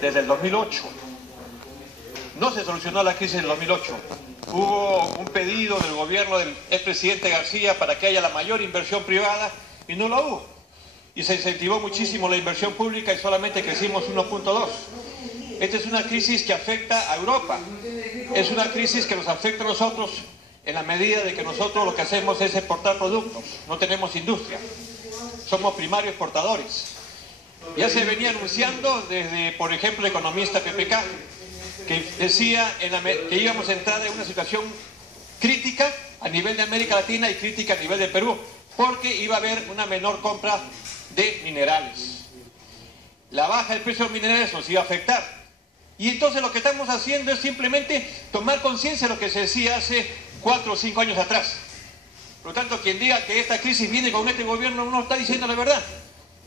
desde el 2008. No se solucionó la crisis del 2008. Hubo un pedido del gobierno del expresidente García para que haya la mayor inversión privada y no la hubo. Y se incentivó muchísimo la inversión pública y solamente crecimos 1.2. Esta es una crisis que afecta a Europa. Es una crisis que nos afecta a nosotros en la medida de que nosotros lo que hacemos es exportar productos. No tenemos industria. Somos primarios exportadores. Ya se venía anunciando desde, por ejemplo, el economista PPK, que decía que íbamos a entrar en una situación crítica a nivel de América Latina y crítica a nivel de Perú, porque iba a haber una menor compra de minerales. La baja del precio de los minerales nos iba a afectar. Y entonces lo que estamos haciendo es simplemente tomar conciencia de lo que se decía hace 4 o 5 años atrás. Por lo tanto, quien diga que esta crisis viene con este gobierno no está diciendo la verdad.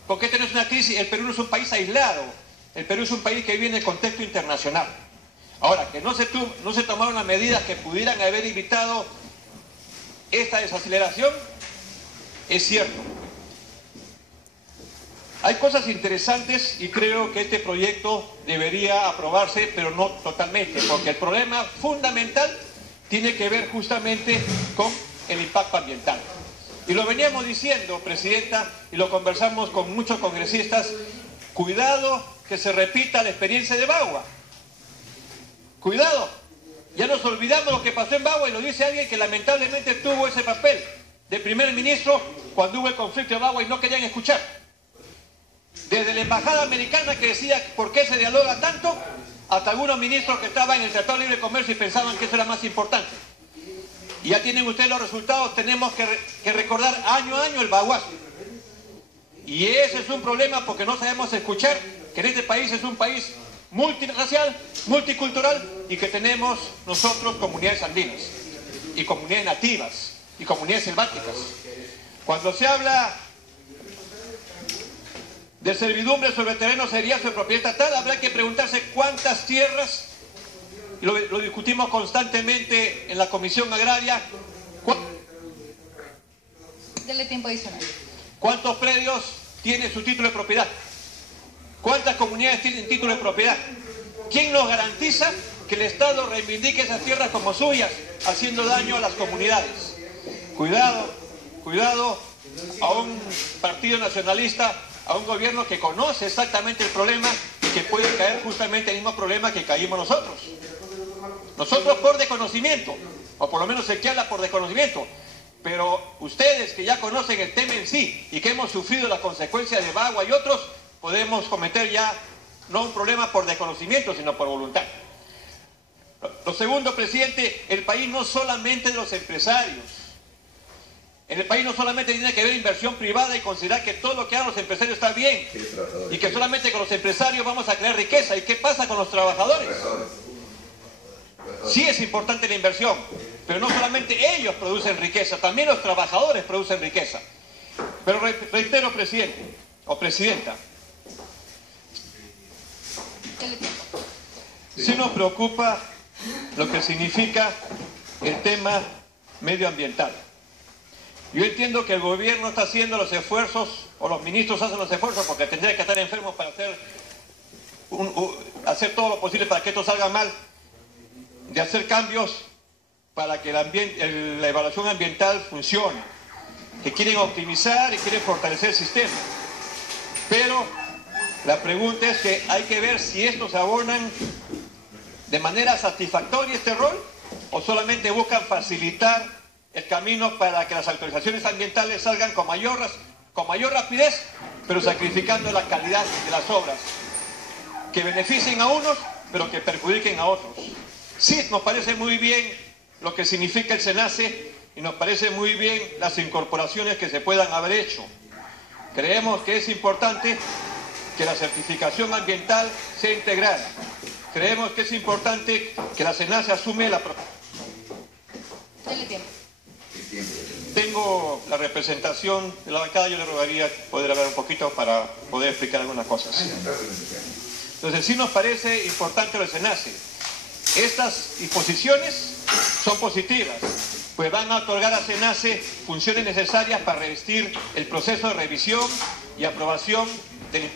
Porque esta no es una crisis, el Perú no es un país aislado. El Perú es un país que vive en el contexto internacional. Ahora, que no se tomaron las medidas que pudieran haber evitado esta desaceleración, es cierto. Hay cosas interesantes y creo que este proyecto debería aprobarse, pero no totalmente, porque el problema fundamental tiene que ver justamente con el impacto ambiental. Y lo veníamos diciendo, Presidenta, y lo conversamos con muchos congresistas, cuidado que se repita la experiencia de Bagua. Cuidado, ya nos olvidamos lo que pasó en Bagua y lo dice alguien que lamentablemente tuvo ese papel de primer ministro cuando hubo el conflicto de Bagua y no querían escuchar. Desde la embajada americana que decía por qué se dialoga tanto, hasta algunos ministros que estaban en el Tratado de Libre Comercio y pensaban que eso era más importante. Y ya tienen ustedes los resultados, tenemos que recordar año a año el baguazo. Y ese es un problema porque no sabemos escuchar que en este país es un país multirracial, multicultural y que tenemos nosotros comunidades andinas y comunidades nativas y comunidades selváticas. Cuando se habla de servidumbre sobre terreno serial de propiedad estatal, habrá que preguntarse cuántas tierras, y lo discutimos constantemente en la Comisión Agraria, Dele tiempo adicional. ¿Cuántos predios tiene su título de propiedad? ¿Cuántas comunidades tienen título de propiedad? ¿Quién nos garantiza que el Estado reivindique esas tierras como suyas, haciendo daño a las comunidades? Cuidado, cuidado a un partido nacionalista, a un gobierno que conoce exactamente el problema y que puede caer justamente en el mismo problema que caímos nosotros. Nosotros por desconocimiento, o por lo menos el que habla por desconocimiento, pero ustedes que ya conocen el tema en sí y que hemos sufrido las consecuencias de Bagua y otros, podemos cometer ya no un problema por desconocimiento, sino por voluntad. Lo segundo, Presidente, el país no solamente de los empresarios. En el país no solamente tiene que haber inversión privada y considerar que todo lo que hagan los empresarios está bien y que solamente con los empresarios vamos a crear riqueza. ¿Y qué pasa con los trabajadores? Sí es importante la inversión, pero no solamente ellos producen riqueza, también los trabajadores producen riqueza. Pero reitero, Presidente o Presidenta, sí nos preocupa lo que significa el tema medioambiental. Yo entiendo que el gobierno está haciendo los esfuerzos, o los ministros hacen los esfuerzos, porque tendrían que estar enfermos para hacer todo lo posible para que esto salga mal, de hacer cambios para que la evaluación ambiental funcione, que quieren optimizar y quieren fortalecer el sistema. Pero la pregunta es que hay que ver si estos abonan de manera satisfactoria este rol o solamente buscan facilitar el camino para que las autorizaciones ambientales salgan con mayor rapidez, pero sacrificando la calidad de las obras, que beneficien a unos, pero que perjudiquen a otros. Sí, nos parece muy bien lo que significa el SENACE y nos parece muy bien las incorporaciones que se puedan haber hecho. Creemos que es importante que la certificación ambiental sea integral. Creemos que es importante que la SENACE asume la... Dele tiempo. Tengo la representación de la bancada, yo le rogaría poder hablar un poquito para poder explicar algunas cosas. Entonces, sí nos parece importante el SENACE. Estas disposiciones son positivas, pues van a otorgar a SENACE funciones necesarias para revestir el proceso de revisión y aprobación del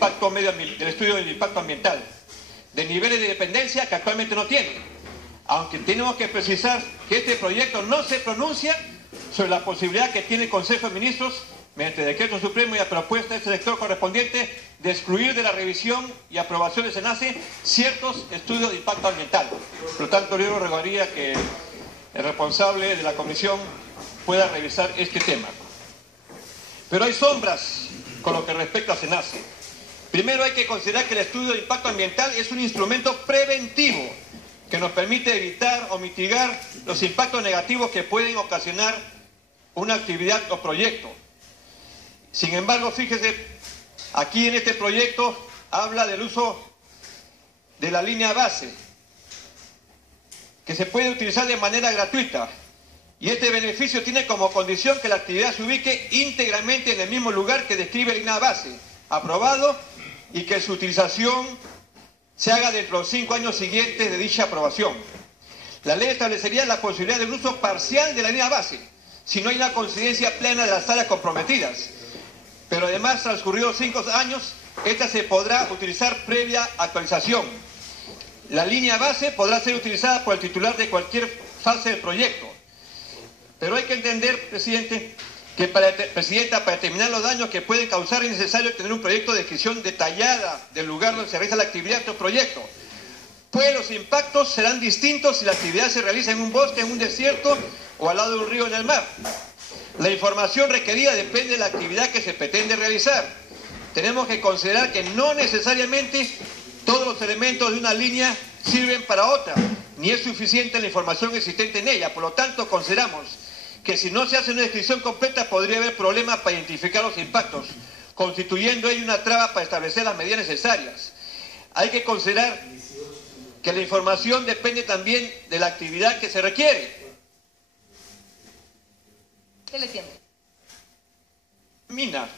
estudio del impacto ambiental. de niveles de dependencia que actualmente no tiene. Aunque tenemos que precisar que este proyecto no se pronuncia sobre la posibilidad que tiene el Consejo de Ministros, mediante decreto supremo y a propuesta de este sector correspondiente, de excluir de la revisión y aprobación de SENACE ciertos estudios de impacto ambiental. Por lo tanto, yo rogaría que el responsable de la comisión pueda revisar este tema. Pero hay sombras con lo que respecta a SENACE. Primero hay que considerar que el estudio de impacto ambiental es un instrumento preventivo que nos permite evitar o mitigar los impactos negativos que pueden ocasionar una actividad o proyecto. Sin embargo, fíjese, aquí en este proyecto habla del uso de la línea base, que se puede utilizar de manera gratuita, y este beneficio tiene como condición que la actividad se ubique íntegramente en el mismo lugar que describe la línea base, aprobado, y que su utilización se haga dentro de los 5 años siguientes de dicha aprobación. La ley establecería la posibilidad del uso parcial de la línea base, si no hay una coincidencia plena de las áreas comprometidas. Pero además, transcurridos 5 años, esta se podrá utilizar previa actualización. La línea base podrá ser utilizada por el titular de cualquier fase del proyecto. Pero hay que entender, Presidenta, que para determinar los daños que pueden causar es necesario tener un proyecto de descripción detallada del lugar donde se realiza la actividad de proyecto. Pues los impactos serán distintos si la actividad se realiza en un bosque, en un desierto o al lado de un río en el mar. La información requerida depende de la actividad que se pretende realizar. Tenemos que considerar que no necesariamente todos los elementos de una línea sirven para otra, ni es suficiente la información existente en ella. Por lo tanto, consideramos que si no se hace una descripción completa podría haber problemas para identificar los impactos, constituyendo ello una traba para establecer las medidas necesarias. Hay que considerar que la información depende también de la actividad que se requiere. ¿Qué le tiempo? Mina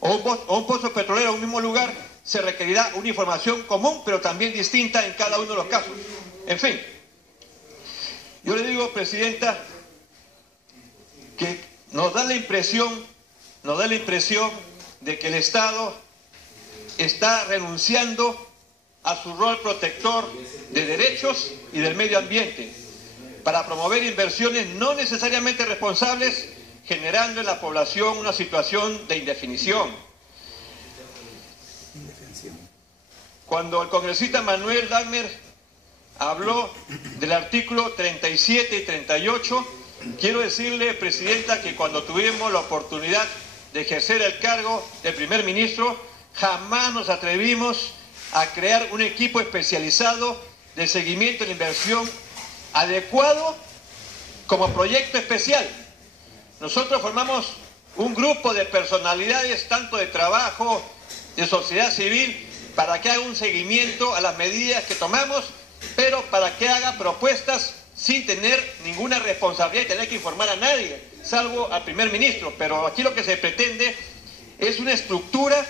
o un pozo petrolero en un mismo lugar, se requerirá una información común, pero también distinta en cada uno de los casos. En fin, yo le digo, Presidenta, que nos da la impresión de que el Estado está renunciando a su rol protector de derechos y del medio ambiente para promover inversiones no necesariamente responsables, generando en la población una situación de indefinición. Cuando el congresista Manuel Dagmer habló del artículo 37 y 38, quiero decirle, Presidenta, que cuando tuvimos la oportunidad de ejercer el cargo de primer ministro, jamás nos atrevimos a crear un equipo especializado de seguimiento de la inversión adecuado como proyecto especial. Nosotros formamos un grupo de personalidades, tanto de trabajo, de sociedad civil, para que haga un seguimiento a las medidas que tomamos, pero para que haga propuestas sin tener ninguna responsabilidad y tener que informar a nadie, salvo al primer ministro. Pero aquí lo que se pretende es una estructura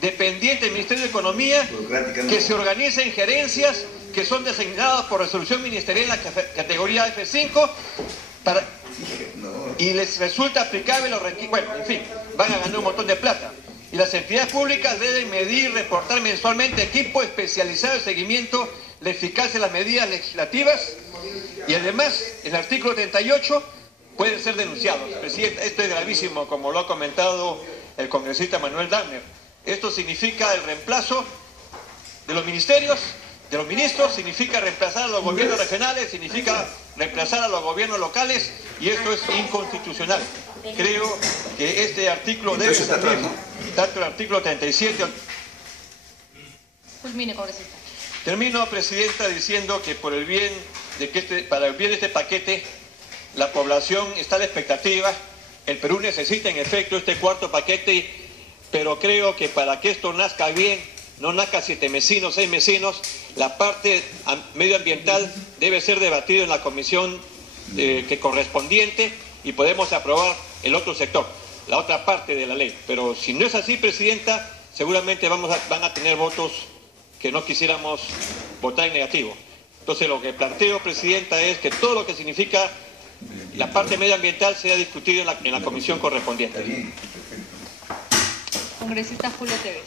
dependiente del Ministerio de Economía que se organiza en gerencias que son designadas por resolución ministerial en la categoría F5 y les resulta aplicable los requisitos. Bueno, en fin, van a ganar un montón de plata. Y las entidades públicas deben medir y reportar mensualmente equipo especializado de seguimiento, la eficacia de las medidas legislativas, y además el artículo 38 pueden ser denunciados. Presidente, esto es gravísimo, como lo ha comentado el congresista Manuel Dagmer. Esto significa el reemplazo de los ministerios, de los ministros, significa reemplazar a los gobiernos regionales, significa reemplazar a los gobiernos locales, y esto es inconstitucional. Creo que este artículo debe salir, tanto el artículo 37... Culmine, congresista. Termino, Presidenta, diciendo que para el bien de este paquete, la población está a la expectativa. El Perú necesita en efecto este cuarto paquete, pero creo que para que esto nazca bien, no nazca 7 mesinos, 6 mesinos, la parte medioambiental debe ser debatida en la comisión que correspondiente, y podemos aprobar el otro sector, la otra parte de la ley. Pero si no es así, Presidenta, seguramente van a tener votos que no quisiéramos votar en negativo. Entonces lo que planteo, Presidenta, es que todo lo que significa la parte medioambiental sea discutido en la comisión correspondiente. Congresista Julio Tevez.